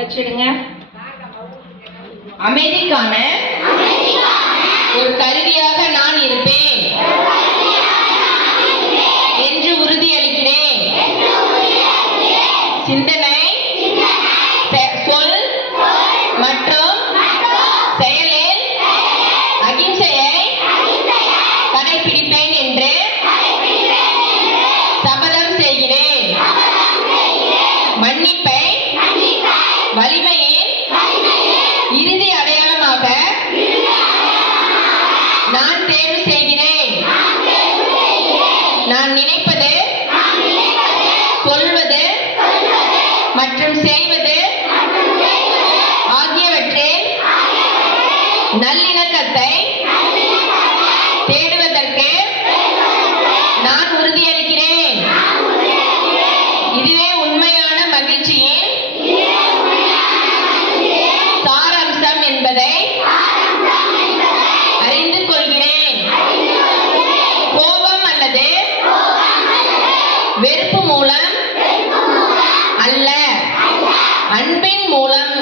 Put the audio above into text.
வச்சிடுங்க. அமைதிக்கான ஒரு கருவியாக நான் இருப்பேன் என்று உறுதியளிக்கிறேன். சிந்தனை, சொல் மற்றும் செயலில் அகிம்சையை கடைபிடிப்பேன் என்று சபதம் செய்கிறேன். மன்னிப்பை வலிமையின் இறுதி அடையாளமாக நான் தேர்வு செய்கிறேன். நான் நினைப்பது, சொல்வது மற்றும் செய்வது ஆகியவற்றில் நல்லிணக்கத்தை தேடுவதற்கு நான் உறுதியளிக்கிறேன். இதுவே உண்மையான மகிழ்ச்சியின் சாராம்சம் என்பதை அறிந்து கொள்கிறேன். கோபம் அல்லது வெறுப்பு மூலம் அல்ல, அன்பின் மூலம்